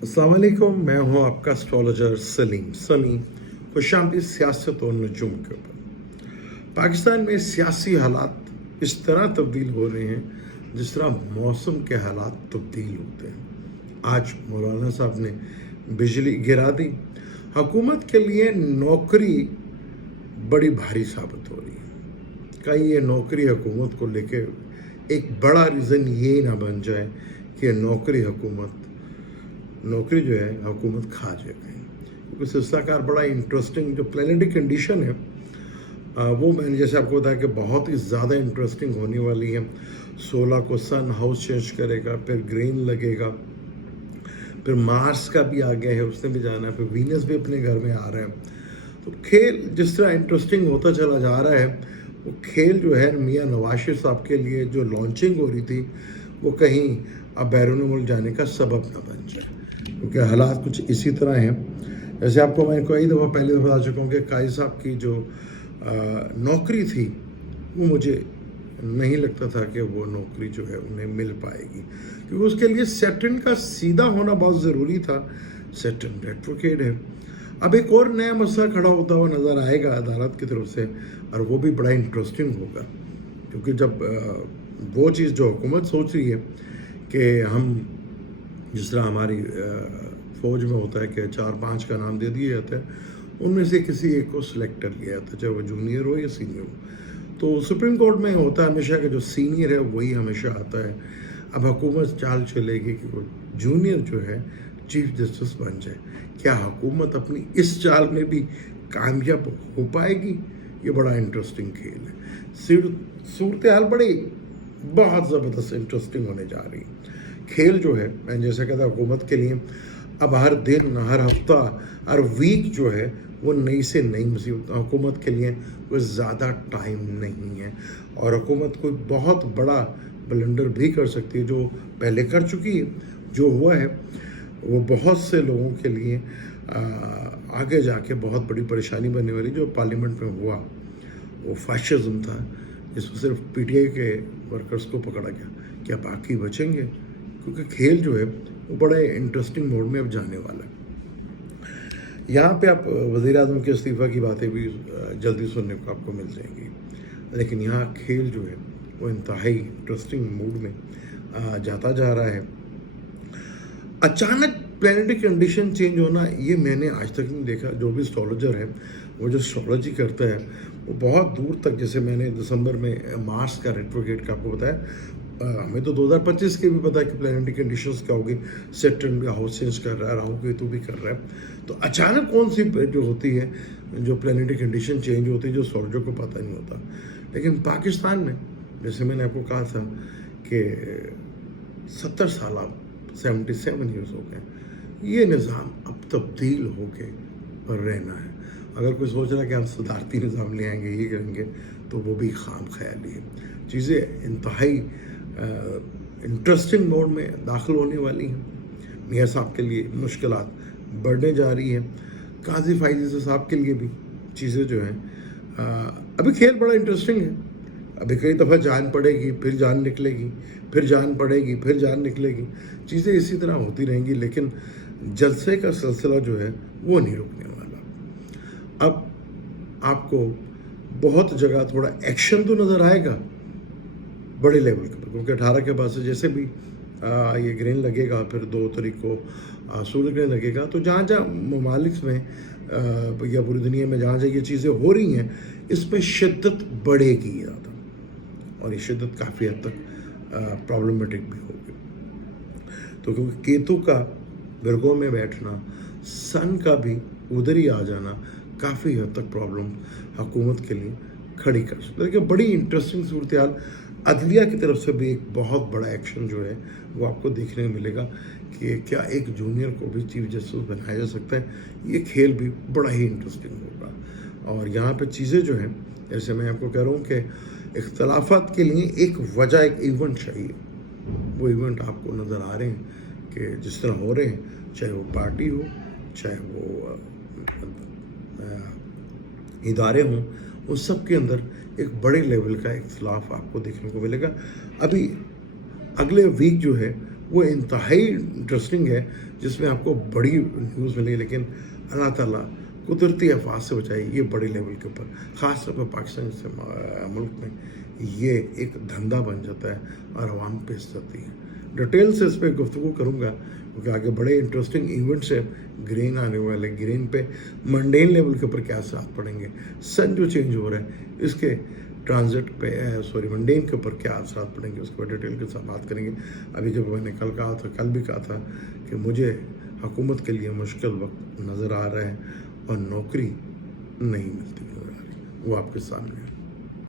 अस्सलाम वालेकुम, मैं हूं आपका एस्ट्रोलॉजर सलीम सनी। खुशामदीद सियासत और नजूम के ऊपर। पाकिस्तान में सियासी हालात इस तरह तब्दील हो रहे हैं जिस तरह मौसम के हालात तब्दील होते हैं। आज मौलाना साहब ने बिजली गिरा दी। हुकूमत के लिए नौकरी बड़ी भारी साबित हो रही है। कहीं ये नौकरी हुकूमत को लेके एक बड़ा रीज़न ये ना बन जाए कि नौकरी जो है हुकूमत खा जाए कहीं, क्योंकि सिलसिलाकार बड़ा इंटरेस्टिंग जो प्लानिटरी कंडीशन है वो मैंने जैसे आपको बताया कि बहुत ही ज़्यादा इंटरेस्टिंग होने वाली है। 16 को सन हाउस चेंज करेगा, फिर ग्रीन लगेगा, फिर मार्स का भी आ गया है, उसने भी जाना है, फिर वीनस भी अपने घर में आ रहा है। तो खेल जिस तरह इंटरेस्टिंग होता चला जा रहा है, वो खेल जो है मियाँ नवाज शरीफ साहब के लिए जो लॉन्चिंग हो रही थी वो कहीं अब बैरून मुल्क जाने का सबब ना बन जाए, क्योंकि हालात कुछ इसी तरह हैं। जैसे आपको मैं कई दफ़ा पहले बता चुका हूँ कि कायद साहब की जो नौकरी थी वो मुझे नहीं लगता था कि वो नौकरी जो है उन्हें मिल पाएगी, क्योंकि उसके लिए सेटन का सीधा होना बहुत ज़रूरी था। सेटन एडवोकेट है। अब एक और नया मसला खड़ा होता हुआ नज़र आएगा अदालत की तरफ से, और वो भी बड़ा इंटरेस्टिंग होगा, क्योंकि जब वो चीज़ जो हुकूमत सोच रही है कि हम जिस तरह हमारी फ़ौज में होता है कि 4-5 का नाम दे दिए जाते हैं, उनमें से किसी एक को सिलेक्ट कर लिया जाता है, चाहे वो जूनियर हो या सीनियर हो। तो सुप्रीम कोर्ट में होता है हमेशा कि जो सीनियर है वही हमेशा आता है। अब हुकूमत चाल चलेगी कि वो जूनियर जो है चीफ जस्टिस बन जाए। क्या हुकूमत अपनी इस चाल में भी कामयाब हो पाएगी? ये बड़ा इंटरेस्टिंग खेल है। सूरत हाल बड़ी बहुत ज़बरदस्त इंटरेस्टिंग होने जा रही है। खेल जो है मैं जैसे कहता हुकूमत के लिए अब हर दिन, हर हफ्ता, हर वीक जो है वो नई से नई मुसीबत हुकूमत के लिए कोई ज़्यादा टाइम नहीं है, और हुकूमत कोई बहुत बड़ा ब्लंडर भी कर सकती है, जो पहले कर चुकी है। जो हुआ है वो बहुत से लोगों के लिए आगे जाके बहुत बड़ी परेशानी बनने वाली। जो पार्लियामेंट में हुआ वो फैशिज्म था, जिसमें सिर्फ पीटीआई के वर्कर्स को पकड़ा गया। क्या बाकी बचेंगे? क्योंकि खेल जो है वो बड़े इंटरेस्टिंग मोड में अब जाने वाला है। यहाँ पे आप वज़ीर आज़म के इस्तीफ़ा की बातें भी जल्दी सुनने को आपको मिल जाएंगी, लेकिन यहाँ खेल जो है वो इंतहाई इंटरेस्टिंग मूड में जाता जा रहा है। अचानक प्लानिटरी कंडीशन चेंज होना ये मैंने आज तक नहीं देखा। जो भी एस्ट्रोलॉजर है वो जो एस्ट्रोलॉजी करता है वो बहुत दूर तक, जैसे मैंने दिसंबर में मार्स का रेट्रोग्रेड का आपको बताया, हमें तो 2025 के भी पता है कि प्लानिटरी कंडीशंस क्या होगी। सेटर्न भी हाउस चेंज कर रहा है, राहु केतु भी कर रहा है। तो अचानक कौन सी जो होती है जो प्लानिटरी कंडीशन चेंज होती है जो एस्ट्रोलॉजर को पता नहीं होता। लेकिन पाकिस्तान में जैसे मैंने आपको कहा था कि 70 साल 77 ईयर्स हो गए, ये निज़ाम अब तब्दील हो के रहना है। अगर कोई सोच रहा है कि हम सदारती निज़ाम ले आएंगे, ये करेंगे, तो वो भी खाम ख्याली है। चीज़ें इंतहाई इंटरेस्टिंग मोड में दाखिल होने वाली हैं। मियाँ साहब के लिए मुश्किलात बढ़ने जा रही है। काजी फायज़ साहब के लिए भी चीज़ें जो हैं अभी खेल बड़ा इंटरेस्टिंग है। अभी कई दफ़ा जान पड़ेगी, फिर जान निकलेगी, फिर जान पड़ेगी, फिर जान निकलेगी। चीज़ें इसी तरह होती रहेंगी, लेकिन जलसे का सिलसिला जो है वो नहीं रुकने वाला। अब आपको बहुत जगह थोड़ा एक्शन तो नज़र आएगा बड़े लेवल के, क्योंकि 18 के बाद से जैसे भी ये ग्रीन लगेगा, फिर 2 तारीख को सूर्य ग्रहण लगेगा, तो जहाँ जहाँ ममालिक में या पूरी दुनिया में जहाँ जहाँ ये चीज़ें हो रही हैं, इसमें शिद्दत बढ़ेगी ज़्यादा, और ये शिद्दत काफ़ी हद तक प्रॉब्लमेटिक भी होगी। तो क्योंकि केतु का वर्गों में बैठना, सन का भी उधर ही आ जाना काफ़ी हद तक प्रॉब्लम हुकूमत के लिए खड़ी कर सकता है। देखिए बड़ी इंटरेस्टिंग सूरत हाल। अदलिया की तरफ से भी एक बहुत बड़ा एक्शन जो है वो आपको देखने को मिलेगा कि क्या एक जूनियर को भी चीफ जस्टिस बनाया जा सकता है। ये खेल भी बड़ा ही इंटरेस्टिंग होगा। और यहाँ पे चीज़ें जो हैं, जैसे मैं आपको कह रहा हूँ कि इख्तलाफात के लिए एक वजह, एक इवेंट चाहिए। वो इवेंट आपको नज़र आ रहे हैं कि जिस तरह हो रहे हैं, चाहे वो पार्टी हो, चाहे वो इदारे हों, उस सब के अंदर एक बड़े लेवल का इख्तलाफ आपको देखने को मिलेगा। अभी अगले वीक जो है وہ انتہائی انٹرسٹنگ ہے، جس میں آپ کو بڑی نیوز ملے، لیکن اللہ تعالیٰ قدرتی آفات سے بچائے یہ بڑے لیول کے اوپر، خاص طور پر پاکستان جیسے ملک میں یہ ایک دھندا بن جاتا ہے اور عوام پیش جاتی ہے۔ ڈیٹیل سے اس پہ گفتگو کروں گا کیونکہ آگے بڑے انٹرسٹنگ ایونٹس ہیں، گرین آنے والے، گرین پہ منڈین لیول کے اوپر کیا اثرات پڑیں گے، سن جو چینج ہو رہا ہے اس کے ٹرانزٹ پہ منڈین کے اوپر کیا اثرات پڑیں گے، اس کو ڈیٹیل کے ساتھ بات کریں گے۔ ابھی جب میں نے کل بھی کہا تھا کہ مجھے حکومت کے لیے مشکل وقت نظر آ رہا ہے اور نوکری نہیں ملتی نظر آ رہی، وہ آپ کے سامنے ہے۔